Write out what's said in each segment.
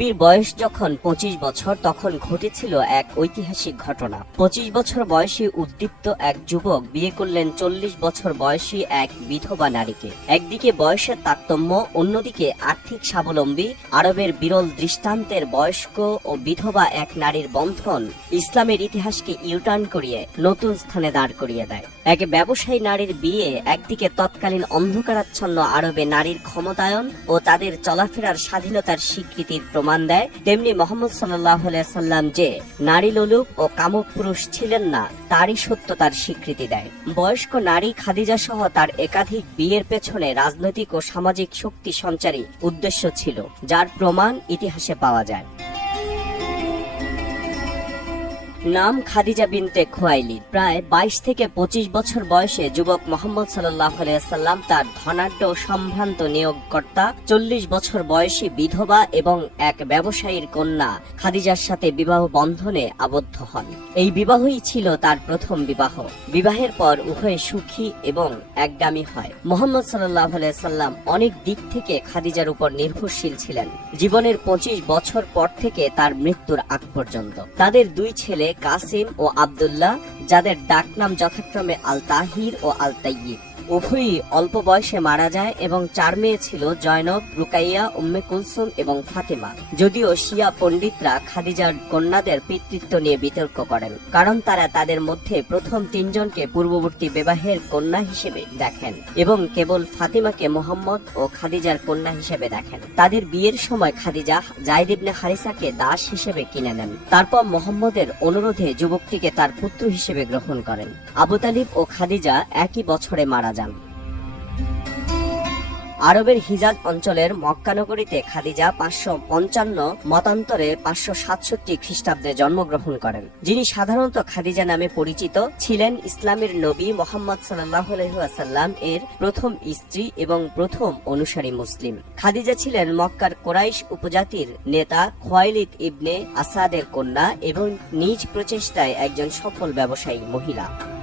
নবীর বয়স যখন পঁচিশ বছর, তখন ঘটেছিল এক ঐতিহাসিক ঘটনা। পঁচিশ বছর বয়সী উদ্দীপ্ত এক যুবক বিয়ে করলেন, চল্লিশ বছর বয়সী এক বিধবা নারীকে। একদিকে বয়সের তারতম্য, অন্যদিকে আর্থিক স্বাবলম্বী, আরবের বিরল দৃষ্টান্তের বয়স্ক ও বিধবা এক নারীর বন্ধন ইসলামের ইতিহাসকে ইউটার্ন করিয়ে, নতুন স্থানে দাঁড় করিয়ে দেয়। এক ব্যবসায়ী নারীর বিয়ে একদিকে তৎকালীন অন্ধকারাচ্ছন্ন আরবে নারীর ক্ষমতায়ন ও তাদের চলাফেরার স্বাধীনতার স্বীকৃতির প্রমাণ দেয়, তেমনি মোহাম্মদ সাল্লাহ সাল্লাম যে নারী লোলুপ ও কামক পুরুষ ছিলেন না, তারই সত্যতার স্বীকৃতি দেয়। বয়স্ক নারী খাদিজা সহ তার একাধিক বিয়ের পেছনে রাজনৈতিক ও সামাজিক শক্তি সঞ্চারী উদ্দেশ্য ছিল, যার প্রমাণ ইতিহাসে পাওয়া যায়। নাম খাদিজা বিনতে খোয়াইলিদ প্রায় বাইশ থেকে পঁচিশ বছর বয়সে যুবক মোহাম্মদ সাল্লাহ সাল্লাম তার ধনাঢ্য সম্ভ্রান্ত নিয়োগকর্তা, চল্লিশ বছর বয়সী বিধবা এবং এক ব্যবসায়ীর কন্যা খাদিজার সাথে বিবাহ বন্ধনে আবদ্ধ হন। এই বিবাহই ছিল তার প্রথম বিবাহ। বিবাহের পর উভয়ে সুখী এবং একগামী হয়। মোহাম্মদ সাল্লাহ সাল্লাম অনেক দিক থেকে খাদিজার উপর নির্ভরশীল ছিলেন। জীবনের পঁচিশ বছর পর থেকে তার মৃত্যুর আগ পর্যন্ত। তাদের দুই ছেলে কাসিম ও আব্দুল্লাহ যাদের ডাকনাম যথাক্রমে আল তাহির ও আল তাইয়িব উভয়ই অল্প বয়সে মারা যায় এবং চার মেয়ে ছিল জয়নব, রুকাইয়া, উম্মে কুলসুম এবং ফাতেমা। যদিও শিয়া পণ্ডিতরা খাদিজার কন্যাদের পিতৃত্ব নিয়ে বিতর্ক করেন, কারণ তারা তাদের মধ্যে প্রথম তিনজনকে পূর্ববর্তী বিবাহের কন্যা হিসেবে দেখেন এবং কেবল ফাতিমাকে মোহাম্মদ ও খাদিজার কন্যা হিসেবে দেখেন। তাদের বিয়ের সময় খাদিজা জাইদ ইবনে হারিসাকে দাস হিসেবে কিনে নেন। তারপর মোহাম্মদের অনুরোধে যুবকটিকে তার পুত্র হিসেবে গ্রহণ করেন। আবু তালিব ও খাদিজা একই বছরে মারা যান। আরবের হিজাজ অঞ্চলের মক্কানগরীতে খাদিজা পাঁচশো পঞ্চান্ন মতান্তরে পাঁচশো সাতষট্টি খ্রিস্টাব্দে জন্মগ্রহণ করেন। যিনি সাধারণত খাদিজা নামে পরিচিত ছিলেন ইসলামের নবী মোহাম্মদ সাল্লাম এর প্রথম স্ত্রী এবং প্রথম অনুসারী মুসলিম। খাদিজা ছিলেন মক্কার কোরাইশ উপজাতির নেতা খোয়াইলিদ ইবনে আসাদের কন্যা এবং নিজ প্রচেষ্টায় একজন সফল ব্যবসায়ী মহিলা।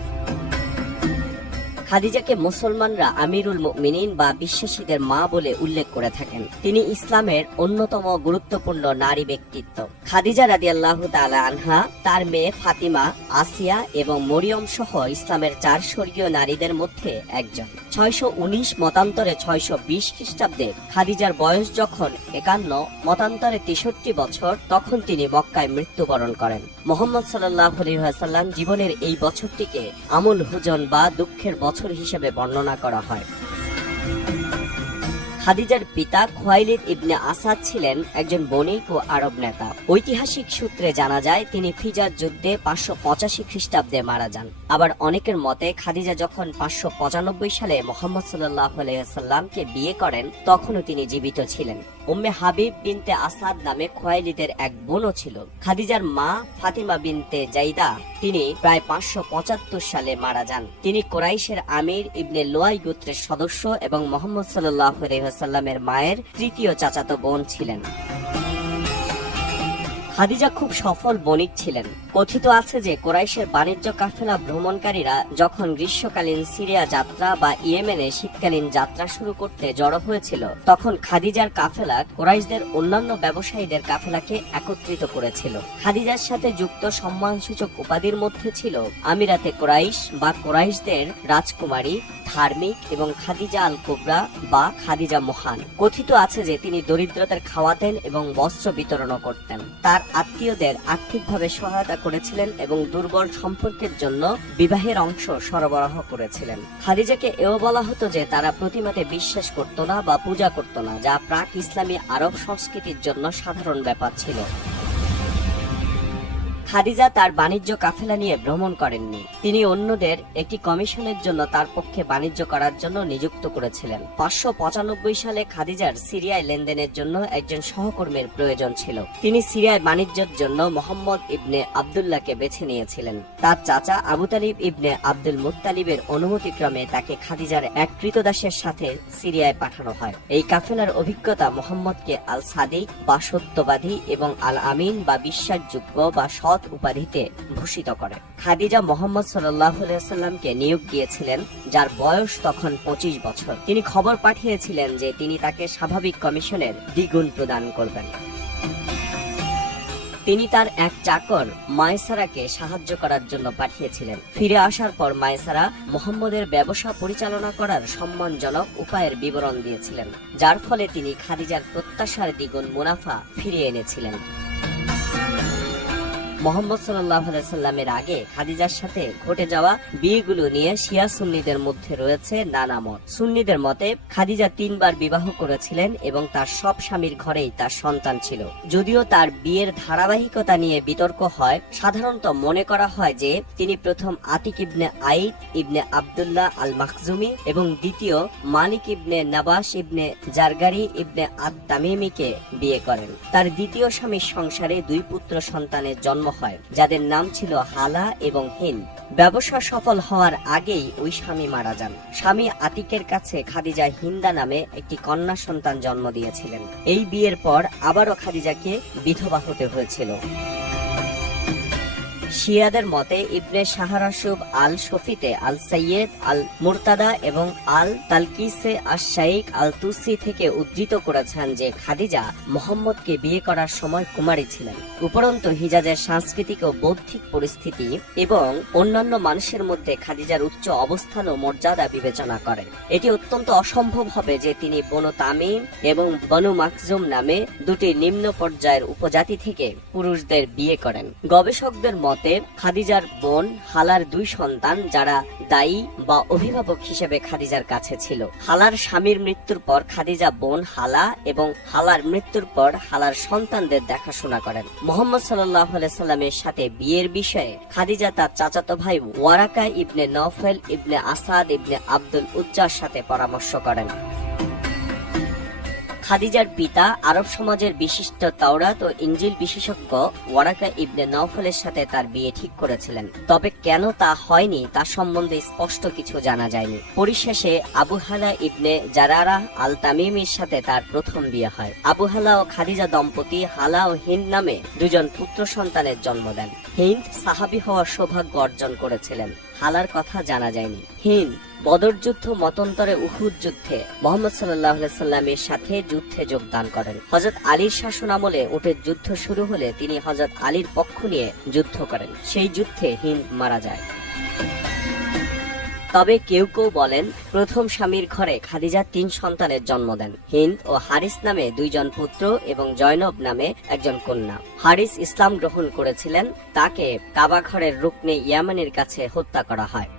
খাদিজাকে মুসলমানরা আমিরুল মুমিনিন বা বিশ্বাসীদের মা বলে উল্লেখ করে থাকেন। তিনি ইসলামের অন্যতম গুরুত্বপূর্ণ নারী ব্যক্তিত্ব। খাদিজা রাদিয়াল্লাহু তাআলা আনহা, তার মেয়ে ফাতিমা, আসিয়া এবং মরিয়ম সহ ইসলামের চার স্বর্গীয় নারীদের মধ্যে একজন। ছয়শো উনিশ মতান্তরে ছয়শো বিশ খ্রিস্টাব্দে খাদিজার বয়স যখন একান্ন, মতান্তরে তেষট্টি বছর, তখন তিনি মক্কায় মৃত্যুবরণ করেন। মোহাম্মদ সাল্লাহ সাল্লাম জীবনের এই বছরটিকে আমুল হুজন বা দুঃখের বছর হিসেবে বর্ণনা করা হয়। খাদিজার পিতা খোয়াইলিদ ইবনে আসাদ ছিলেন একজন বণিক ও আরব নেতা। ঐতিহাসিক সূত্রে জানা যায়, তিনি ফিজার যুদ্ধে পাঁচশো পঁচাশি খ্রিস্টাব্দে মারা যান। আবার অনেকের মতে, খাদিজা যখন পাঁচশো পঁচানব্বই সালে মোহাম্মদ সাল্লাহ সাল্লামকে বিয়ে করেন, তখনও তিনি জীবিত ছিলেন। উম্মে হাবিব বিনতে আসাদ নামে খোয়াইলিদের এক বোনও ছিল। খাদিজার মা ফাতিমা বিনতে জাইদা, তিনি প্রায় পাঁচশো পঁচাত্তর সালে মারা যান। তিনি কোরাইশের আমির ইবনে লোয়াই গোত্রের সদস্য এবং মোহাম্মদ সাল্লাহ সাল্লামের মায়ের তৃতীয় চাচাতো বোন ছিলেন। খাদিজা খুব সফল বণিক ছিলেন। কথিত আছে যে কোরাইশের বাণিজ্য কাফেলা ভ্রমণকারীরা যখন গ্রীষ্মকালীন সিরিয়া যাত্রা বা ইয়েমেনে শীতকালীন যাত্রা শুরু করতে জড়ো হয়েছিল, তখন খাদিজার কাফেলা কোরাইশদের অন্যান্য ব্যবসায়ীদের কাফেলাকে একত্রিত করেছিল। খাদিজার সাথে যুক্ত সম্মানসূচক উপাধির মধ্যে ছিল আমিরাতে কোরাইশ বা কোরাইশদের রাজকুমারী, ধার্মিক এবং খাদিজা আল কোবরা বা খাদিজা মহান। কথিত আছে যে তিনি দরিদ্রদের খাওয়াতেন এবং বস্ত্র বিতরণও করতেন। তার আত্মীয়দের আর্থিকভাবে সহায়তা করেছিলেন এবং দুর্বল সম্পর্কের জন্য বিবাহের অংশ সরবরাহ করেছিলেন। খারিজাকে এও বলা হতো যে তারা প্রতিমাতে বিশ্বাস করত না বা পূজা করত না, যা প্রাক ইসলামী আরব সংস্কৃতির জন্য সাধারণ ব্যাপার ছিল। খাদিজা তার বাণিজ্য কাফেলা নিয়ে ভ্রমণ করেননি। তিনি অন্যদের একটি কমিশনের জন্য তার পক্ষে বাণিজ্য করার জন্য নিযুক্ত করেছিলেন। পাঁচশো পঁচানব্বই সালে খাদিজার সিরিয়ায় লেনদেনের জন্য একজন সহকর্মীর প্রয়োজন ছিল। তিনি সিরিয়ায় বাণিজ্যের জন্য মোহাম্মদ ইবনে আবদুল্লাহকে বেছে নিয়েছিলেন। তার চাচা আবু তালিব ইবনে আব্দুল মুত্তালিবের অনুমতিক্রমে তাকে খাদিজার এক কৃতদাসের সাথে সিরিয়ায় পাঠানো হয়। এই কাফেলার অভিজ্ঞতা মোহাম্মদকে আল সাদিক বা সত্যবাদী এবং আল আমিন বা বিশ্বাসযোগ্য বা সৎ উপাধিতে ভূষিত করে। খাদিজা মোহাম্মদ সাল্লামকে নিয়োগ দিয়েছিলেন, যার বয়স তখন পঁচিশ বছর। তিনি খবর পাঠিয়েছিলেন যে তিনি তাকে স্বাভাবিক কমিশনের দ্বিগুণ প্রদান করবেন। তিনি তার এক চাকর মায়েসারাকে সাহায্য করার জন্য পাঠিয়েছিলেন। ফিরে আসার পর মায়েসারা মোহাম্মদের ব্যবসা পরিচালনা করার সম্মানজনক উপায়ের বিবরণ দিয়েছিলেন, যার ফলে তিনি খাদিজার প্রত্যাশার দ্বিগুণ মুনাফা ফিরিয়ে এনেছিলেন। মোহাম্মদ সাল্লাহ সাল্লামের আগে খাদিজার সাথে ঘটে যাওয়া বিয়েগুলো নিয়ে শিয়া সুন্নিদের মধ্যে রয়েছে নানা মত। সুন্নিদের মতে, খাদিজা তিনবার বিবাহ করেছিলেন এবং তার সব স্বামীর ঘরেই তার সন্তান ছিল। যদিও তার বিয়ের ধারাবাহিকতা নিয়ে বিতর্ক হয়, সাধারণত মনে করা হয় যে তিনি প্রথম আতিক ইবনে আইদ ইবনে আবদুল্লাহ আল মাখজুমি এবং দ্বিতীয় মালিক ইবনে নবাস ইবনে জারগারি ইবনে আদ তামিমিকে বিয়ে করেন। তার দ্বিতীয় স্বামীর সংসারে দুই পুত্র সন্তানের জন্ম হয়, যাদের নাম ছিল হালা এবং হিন ব্যবসা সফল হওয়ার আগেই ওই স্বামী মারা যান। স্বামী আতিকের কাছে খাদিজা হিন্দা নামে একটি কন্যা সন্তান জন্ম দিয়েছিলেন। এই বিয়ের পর আবারও খাদিজাকে বিধবা হতে হয়েছিল। শিয়াদের মতে ইবনে শাহরাসুব আল শফিতে আল সৈয়দ আল মুরতাদা এবং আল তালকিসে আশ শাইক আল তুসি থেকে উদ্ধৃত করেছেন যে খাদিজা মোহাম্মদকে বিয়ে করার সময় কুমারী ছিলেন। উপরন্তু হিজাজের সাংস্কৃতিক ও বৌদ্ধিক পরিস্থিতি এবং অন্যান্য মানুষের মধ্যে খাদিজার উচ্চ অবস্থান ও মর্যাদা বিবেচনা করেন এটি অত্যন্ত অসম্ভব হবে যে তিনি বনু তামিম এবং বনু মাকজুম নামে দুটি নিম্ন পর্যায়ের উপজাতি থেকে পুরুষদের বিয়ে করেন। গবেষকদের মতে খাদিজার বোন হালার দুই সন্তান যারা দায়ী বা অভিভাবক হিসেবে খাদিজার কাছে ছিল। হালার স্বামীর মৃত্যুর পর খাদিজা বোন হালা এবং হালার মৃত্যুর পর হালার সন্তানদের দেখাশোনা করেন। মোহাম্মদ সাল্লাহ সাল্লামের সাথে বিয়ের বিষয়ে খাদিজা তার চাচাতো ভাই Waraqa ibn Nawfal ibn Asad ibn Abdul উজ্জার সাথে পরামর্শ করেন। খাদিজার পিতা, আরব সমাজের বিশিষ্ট তাওরাত ও ইঞ্জিল বিশেষজ্ঞ ওয়ারাকা ইবনে নওফলের সাথে তার বিয়ে ঠিক করেছিলেন। তবে কেন তা হয়নি, তা সম্বন্ধে স্পষ্ট কিছু জানা যায়নি। পরিশেষে আবু হালা ইবনে জারারা আল তামিমের সাথে তার প্রথম বিয়ে হয়। আবু হালা ও খাদিজা দম্পতি হালা ও হিন্দ নামে দুজন পুত্র সন্তানের জন্ম দেন। হিন্দ সাহাবি হওয়ার সৌভাগ্য অর্জন করেছিলেন। হালার কথা জানা যায়নি। হিন বদর যুদ্ধ মতন্তরে উহুদ যুদ্ধে মোহাম্মদ সাল্লাহ সাল্লামের সাথে যুদ্ধে যোগদান করেন। হজরত আলীর শাসন আমলে উটের যুদ্ধ শুরু হলে তিনি হজরত আলীর পক্ষ নিয়ে যুদ্ধ করেন। সেই যুদ্ধে হিন্দ মারা যায়। তবে কেউ কেউ বলেন, প্রথম স্বামীর ঘরে খাদিজা তিন সন্তানের জন্ম দেন। হিন্দ ও হারিস নামে দুইজন পুত্র এবং জয়নব নামে একজন কন্যা। হারিস ইসলাম গ্রহণ করেছিলেন, তাকে কাবা ঘরের রুকনে ইয়ামানের কাছে হত্যা করা হয়।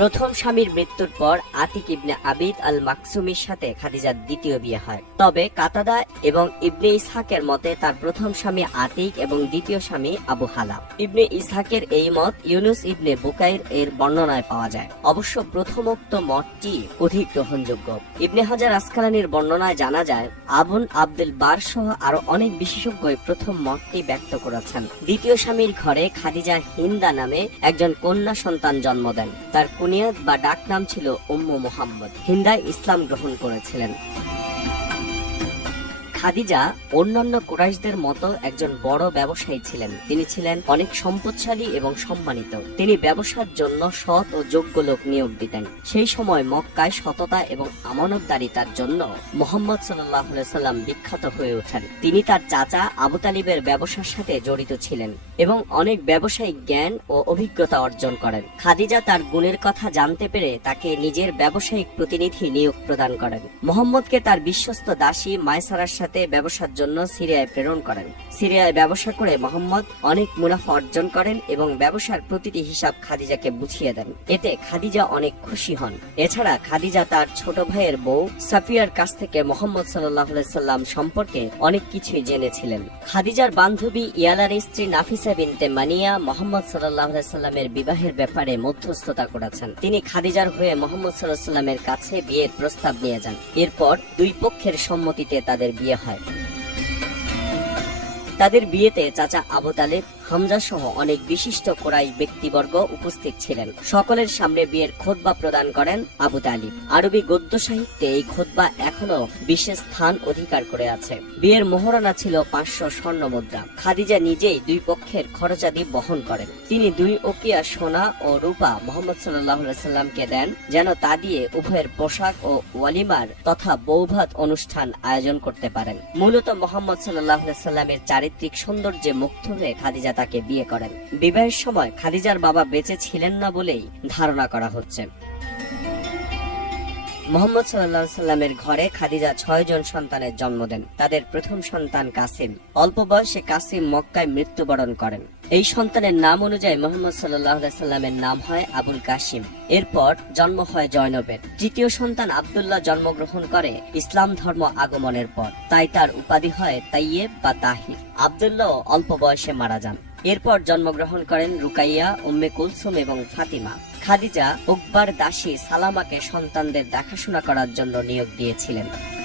প্রথম স্বামীর মৃত্যুর পর আতিক ইবনে আবিদ আল মাকসুমির সাথে খাদিজার দ্বিতীয় বিয়ে হয়। তবে কাতাদা এবং ইবনে ইসহাকের মতে তার প্রথম স্বামী আতিক এবং দ্বিতীয় স্বামী আবু হালা। ইবনে ইসহাকের এই মত ইউনুস ইবনে বুকাইর এর বর্ণনায় পাওয়া যায়। অবশ্য প্রথমোক্ত মতটি অধিক গ্রহণযোগ্য ইবনে হাজার আসকালানির বর্ণনায় জানা যায়, আবুন আব্দুল বার সহ আরও অনেক বিশেষজ্ঞই প্রথম মতটি ব্যক্ত করেছেন। দ্বিতীয় স্বামীর ঘরে খাদিজা হিন্দা নামে একজন কন্যা সন্তান জন্ম দেন। তার কুনিয়াত বা ডাক নাম ছিল উম্মু মোহাম্মদ। হিন্দায় ইসলাম গ্রহণ করেছিলেন। খাদিজা অন্যান্য কুরাইশদের মতো একজন বড় ব্যবসায়ী ছিলেন। তিনি ছিলেন অনেক সম্পদশালী এবং সম্মানিত। তিনি ব্যবসার জন্য সৎ ও যোগ্য লোক নিয়োগ দিতেন। সেই সময় মক্কায় সততা এবং আমানতদারিতার জন্য মোহাম্মদ সাল্লাহ সাল্লাম বিখ্যাত হয়ে ওঠেন। তিনি তার চাচা আবু তালিবের ব্যবসার সাথে জড়িত ছিলেন এবং অনেক ব্যবসায়িক জ্ঞান ও অভিজ্ঞতা অর্জন করেন। খাদিজা তার গুণের কথা জানতে পেরে তাকে নিজের ব্যবসায়িক প্রতিনিধি নিয়োগ প্রদান করেন। মোহাম্মদকে তার বিশ্বস্ত দাসী মায়সারার সাথে ব্যবসার জন্য সিরিয়ায় প্রেরণ করেন। সিরিয়ায় ব্যবসা করে মোহাম্মদ অনেক মুনাফা অর্জন করেন এবং ব্যবসার প্রতিটি হিসাব খাদিজাকে বুঝিয়ে দেন। এতে খাদিজা অনেক খুশি হন। এছাড়া খাদিজা তার ছোট ভাইয়ের বউ সাফিয়ার কাছ থেকে মোহাম্মদ সাল্লাম সম্পর্কে অনেক কিছুই জেনেছিলেন। খাদিজার বান্ধবী ইয়ালার স্ত্রী নাফিসা বিনতে মানিয়া মোহাম্মদ সাল্লাহ সাল্লামের বিবাহের ব্যাপারে মধ্যস্থতা করেছেন। তিনি খাদিজার হয়ে মোহাম্মদ সাল্লাহ সাল্লামের কাছে বিয়ের প্রস্তাব নিয়ে যান। এরপর দুই পক্ষের সম্মতিতে তাদের বিয়ে হয়। তাদের বিয়েতে চাচা আবু তালেব হামজা সহ অনেক বিশিষ্ট কোরাইশ ব্যক্তিবর্গ উপস্থিত ছিলেন। সকলের সামনে বিয়ের খোদবা প্রদান করেন আবু তালিব। আরবি গদ্য সাহিত্যে এই খোদবা এখনও বিশেষ স্থান অধিকার করে আছে। বিয়ের মোহরানা ছিল পাঁচশো স্বর্ণ মুদ্রা। খাদিজা নিজেই দুই পক্ষের খরচাদি বহন করেন। তিনি দুই ওকিয়া সোনা ও রূপা মোহাম্মদ সাল্লাহ সাল্লামকে দেন, যেন তা দিয়ে উভয়ের পোশাক ও ওয়ালিমার তথা বৌভাত অনুষ্ঠান আয়োজন করতে পারেন। মূলত মোহাম্মদ সাল্লাহ সাল্লামের চারিত্রিক সৌন্দর্যে মুগ্ধ হয়ে খাদিজা তাকে বিয়ে করেন। বিবাহের সময় খাদিজার বাবা বেঁচে ছিলেন না বলেই ধারণা করা হচ্ছে। মোহাম্মদ সাল্লাহ সাল্লামের ঘরে খাদিজা ছয় জন সন্তানের জন্ম দেন। তাদের প্রথম সন্তান কাসিম। অল্প বয়সে কাসিম মক্কায় মৃত্যুবরণ করেন। এই সন্তানের নাম অনুযায়ী মোহাম্মদ সাল্লাহ সাল্লামের নাম হয় আবুল কাসিম। এরপর জন্ম হয় জয়নবের। তৃতীয় সন্তান আবদুল্লাহ জন্মগ্রহণ করে ইসলাম ধর্ম আগমনের পর। তাই তার উপাধি হয় তাইয়েব বা তাহির। আবদুল্লাহ অল্প বয়সে মারা যান। এরপর জন্মগ্রহণ করেন রুকাইয়া, উম্মে কুলসুম এবং ফাতিমা। খাদিজা উকবার দাসী সালামাকে সন্তানদের দেখাশোনা করার জন্য নিয়োগ দিয়েছিলেন।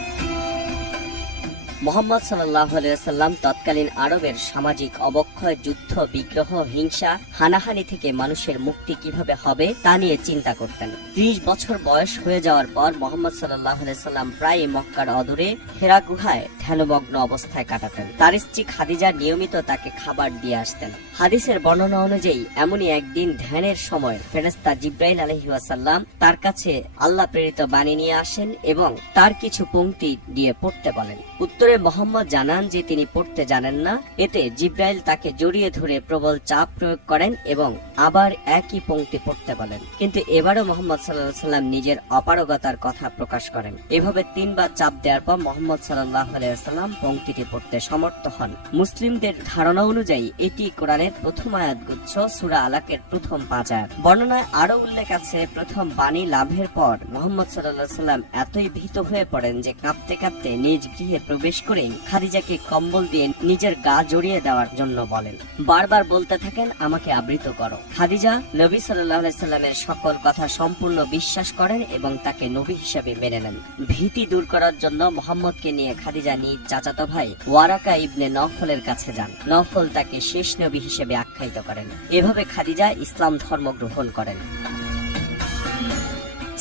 মোহাম্মদ সাল্লাম তৎকালীন আরবের সামাজিক অবক্ষয়, যুদ্ধ, বিগ্রহ, হিংসা, হানাহানি থেকে মানুষের মুক্তি কীভাবে হবে তা নিয়ে চিন্তা করতেন। ত্রিশ বছর বয়স হয়ে যাওয়ার পর মোহাম্মদ সাল্লাহ সাল্লাম প্রায় মক্কার অদূরে হেরা গুহায় ধ্যানমগ্ন অবস্থায় কাটাতেন। তার স্ত্রী খাদিজা নিয়মিত তাকে খাবার দিয়ে আসতেন। হাদিসের বর্ণনা অনুযায়ী, এমনই একদিন ধ্যানের সময় ফেরেস্তা জিব্রাইল আলহিউসাল্লাম তার কাছে আল্লাহ প্রেরিত বাণী নিয়ে আসেন এবং তার কিছু পংক্তি দিয়ে পড়তে বলেন। উত্তরে মোহাম্মদ জানান যে তিনি পড়তে জানেন না। এতে জিব্রাইল তাকে জড়িয়ে ধরে প্রবল চাপ প্রয়োগ করেন এবং আবার একই পংক্তি পড়তে বলেন। কিন্তু এবারও মোহাম্মদ সাল্লাহ সাল্লাম নিজের অপারগতার কথা প্রকাশ করেন। এভাবে তিনবার চাপ দেওয়ার পর মোহাম্মদ সাল্লাহ সাল্লাম পংক্তিটি পড়তে সমর্থ হন। মুসলিমদের ধারণা অনুযায়ী এটি কোরআনের প্রথম আয়াত গুচ্ছ, সুরা আলাকের প্রথম পাঁচ আয়াত। বর্ণনায় আরও উল্লেখ আছে, প্রথম বাণী লাভের পর মোহাম্মদ সাল্লাহ সাল্লাম এতই ভীত হয়ে পড়েন যে কাঁপতে কাঁপতে নিজ গৃহে প্রবেশ করেই খাদিজাকে কম্বল দিয়ে নিজের গা জড়িয়ে দেওয়ার জন্য বলেন। বারবার বলতে থাকেন, আমাকে আবৃত করো। খাদিজা নবী সাল্লামের সকল কথা সম্পূর্ণ বিশ্বাস করেন এবং তাকে নবী হিসেবে মেনে নেন। ভীতি দূর করার জন্য মোহাম্মদকে নিয়ে খাদিজা নিজ চাচাতো ভাই ওয়ারাকা ইবনে নফলের কাছে যান। নফল তাকে শেষ নবী হিসেবে আখ্যায়িত করেন। এভাবে খাদিজা ইসলাম ধর্ম গ্রহণ করেন।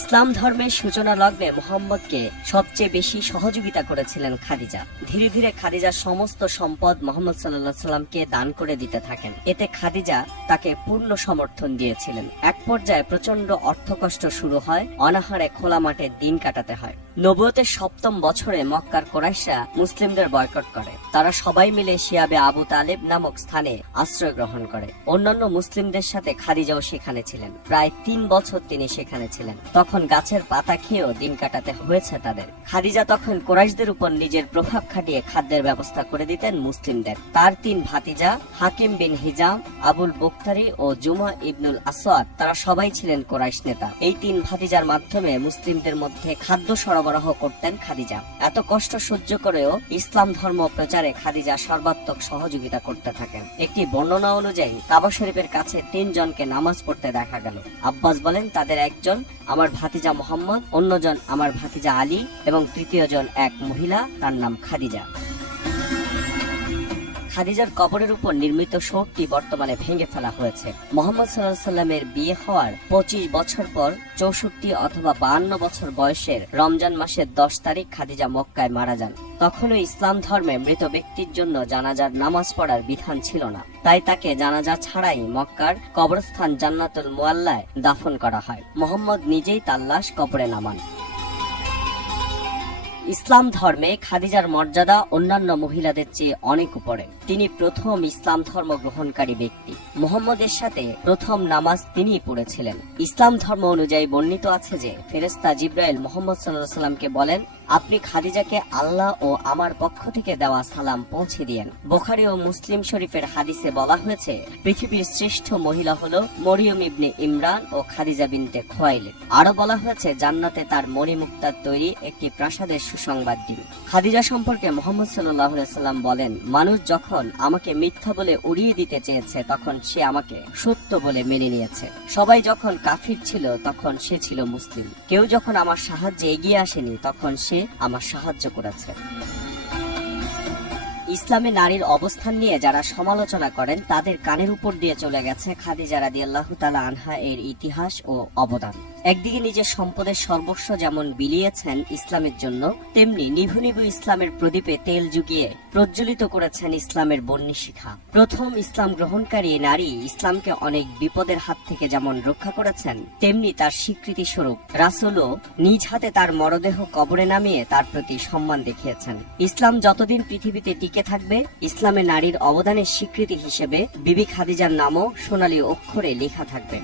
ইসলাম ধর্মের সূচনা লগ্নে মোহাম্মদকে সবচেয়ে বেশি সহযোগিতা করেছিলেন খাদিজা। ধীরে ধীরে খাদিজার সমস্ত সম্পদ মোহাম্মদ সাল্লাহ সাল্লামকে দান করে দিতে থাকেন। এতে খাদিজা তাকে পূর্ণ সমর্থন দিয়েছিলেন। এক পর্যায়ে প্রচণ্ড অর্থকষ্ট শুরু হয়, অনাহারে খোলা মাঠে দিন কাটাতে হয়। নবুয়তের সপ্তম বছরে মক্কার কোরাইশা মুসলিমদের বয়কট করে। তারা সবাই মিলে শিয়াবে আবু তালেব নামক স্থানে আশ্রয় গ্রহণ করে। অন্যান্য মুসলিমদের সাথে খাদিজাও সেখানে ছিলেন। প্রায় তিন বছর তিনি সেখানে ছিলেন। তখন গাছের পাতা খেয়েও দিন কাটাতে হয়েছে তাদের। খাদিজা তখন কোরাইশদের উপর নিজের প্রভাব খাটিয়ে খাদ্যের ব্যবস্থা করে দিতেন মুসলিমদের। তার তিন ভাতিজা, হাকিম বিন হিজাম, আবুল বক্তারি ও জুমা ইবনুল আসওয়াদ, তারা সবাই ছিলেন কোরাইশ নেতা। এই তিন ভাতিজার মাধ্যমে মুসলিমদের মধ্যে খাদ্য সরবরাহ করতেন খাদিজা। এত কষ্ট সহ্য করেও ইসলাম ধর্ম প্রচারে খাদিজা সর্বাত্মক সহযোগিতা করতে থাকেন। একটি বর্ণনা অনুযায়ী, কাবা শরীফের কাছে তিনজনকে নামাজ পড়তে দেখা গেল। আব্বাস বলেন, তাদের একজন আমার ভাতিজা মোহাম্মদ অন্যজন আমার ভাতিজা আলী এবং তৃতীয় জন এক মহিলা তার নাম খাদিজা। খাদিজার কবরের উপর নির্মিত শোকটি বর্তমানে ভেঙে ফেলা হয়েছে। মোহাম্মদ সাল্লাহ সাল্লামের বিয়ে হওয়ার পঁচিশ বছর পর চৌষট্টি অথবা বাহান্ন বছর বয়সের রমজান মাসের দশ তারিখ খাদিজা মক্কায় মারা যান। তখনও ইসলাম ধর্মে মৃত ব্যক্তির জন্য জানাজার নামাজ পড়ার বিধান ছিল না। তাই তাকে জানাজা ছাড়াই মক্কার কবরস্থান জান্নাতুল মোয়াল্লায় দাফন করা হয়। মোহাম্মদ নিজেই তার লাশ কবরে নামান। ইসলাম ধর্মে খাদিজার মর্যাদা অন্যান্য মহিলাদের চেয়ে অনেক উপরে। তিনি প্রথম ইসলাম ধর্ম গ্রহণকারী ব্যক্তি। মোহাম্মদের সাথে প্রথম নামাজ তিনি পড়েছিলেন। ইসলাম ধর্ম অনুযায়ী বর্ণিত আছে যে ফেরেস্তা জিব্রাইল মোহাম্মদ সাল্লাহ সাল্লামকে বলেন, আপনি খাদিজাকে আল্লাহ ও আমার পক্ষ থেকে দেওয়া সালাম পৌঁছে দিয়েন। বোখারি ও মুসলিম শরীফের হাদিসে বলা হয়েছে, পৃথিবীর শ্রেষ্ঠ মহিলা হলো মরিয়ম ইবনে ইমরান ও খাদিজা বিনতে খোয়াইলে। আরও বলা হয়েছে, জান্নাতে তার মণিমুক্তার তৈরি একটি প্রাসাদের সুসংবাদ দিন। খাদিজা সম্পর্কে মোহাম্মদ সাল্লাহ সাল্লাম বলেন, মানুষ যখন আমাকে মিথ্যা বলে উড়িয়ে দিতে চেয়েছে, তখন সে আমাকে সত্য বলে মেনে নিয়েছে। সবাই যখন কাফির ছিল, তখন সে ছিল মুসলিম। কেউ যখন আমার সাহায্যে এগিয়ে আসেনি, তখন সে আমার সাহায্য করেছে। ইসলামে নারীর অবস্থান নিয়ে যারা সমালোচনা করেন, তাদের কানের উপর দিয়ে চলে গেছে খাদিজা রাদি আল্লাহ তালা আনহা এর ইতিহাস ও অবদান। একদিকে নিজের সম্পদের সর্বস্ব যেমন বিলিয়েছেন ইসলামের জন্য, তেমনি নিভু নিভু ইসলামের প্রদীপে তেল জুগিয়ে প্রজ্বলিত করেছেন ইসলামের বন্যী শিখা। প্রথম ইসলাম গ্রহণকারী নারী ইসলামকে অনেক বিপদের হাত থেকে যেমন রক্ষা করেছেন, তেমনি তার স্বীকৃতি স্বরূপ রাসুলও নিজ হাতে তার মরদেহ কবরে নামিয়ে তার প্রতি সম্মান দেখিয়েছেন। ইসলাম যতদিন পৃথিবীতে টিকে থাকবে, ইসলামে নারীর অবদানের স্বীকৃতি হিসেবে বিবি খাদিজার নামও সোনালী অক্ষরে লেখা থাকবে।